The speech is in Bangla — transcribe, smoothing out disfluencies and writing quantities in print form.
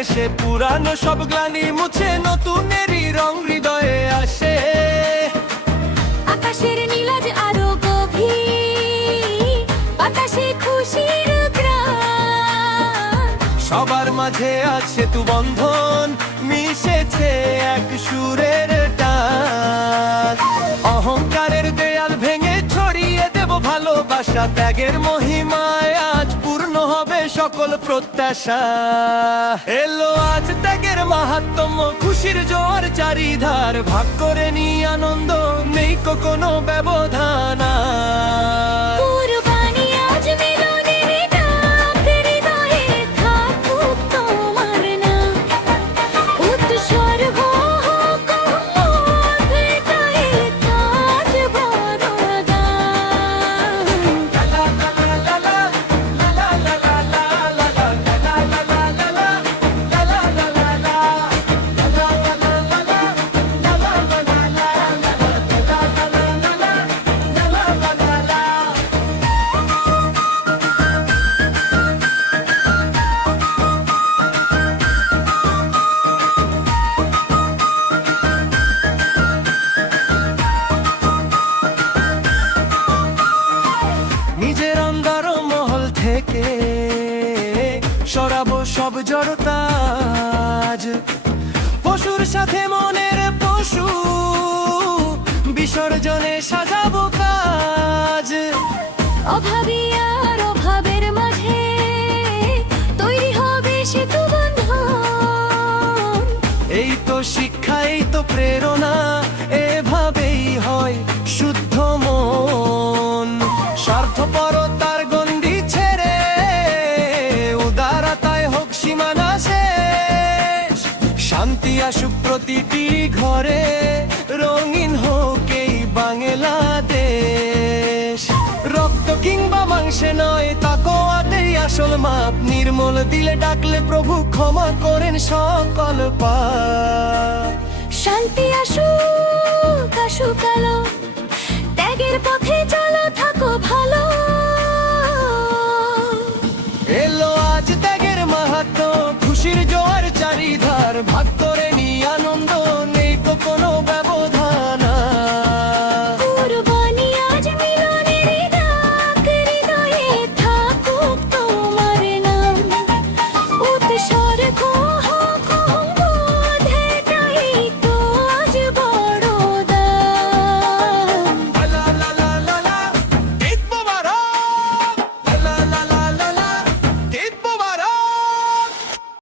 এসে পুরানো সব গ্লানি মুছে নতুনেরই রং হৃদয়ে আসে। আকাশের নীলাজ আরো গভীর, বাতাসে খুশির ঘ্রাণ। সবার মাঝে আছে তু বন্ধন, মিশেছে এক সুরের টান। অহংকারের দেয়াল ভেঙে ছড়িয়ে দেব ভালোবাসা, ত্যাগের মহিমায় আজ পূর্ণ হবে সকল প্রত্যাশা। এলো আজ ত্যাগের মাহাত্ম্য, খুশির জোয়ার চারিধার, ভাগ করে নি আনন্দ, নেই কোনো ব্যবধান আর। কুরবানি আজ মিলনের ডাক, হৃদয়ে থাকুক তোমার নাম। উৎসর্গ হোক মত, এটাই কাজ বড়দান। নিজের অন্দর মহল থেকে সরাবো সব জড়তাজ, পশুর সাথে মনের পশু বিসর্জনে সাজাবো কাজ। অভাবী আর অভাবের মাঝে তৈরি হবে সেতু বন্ধন। এই তো শিক্ষা, এই তো প্রেরণা, এভাবেই হয় শুদ্ধ মন। স্বার্থপরতার গণ্ডি ছেড়ে উদারতায় হোক সীমানা শেষ। শান্তি আসুক প্রতিটি ঘরে, রঙিন হোক এই বাংলাদেশ। রক্ত কিংবা মাংসে নয়, তাকওয়াতেই আসল মাপ। নির্মল দিলে ডাকলে প্রভু ক্ষমা করেন সকল পাপ। শান্তি আসুক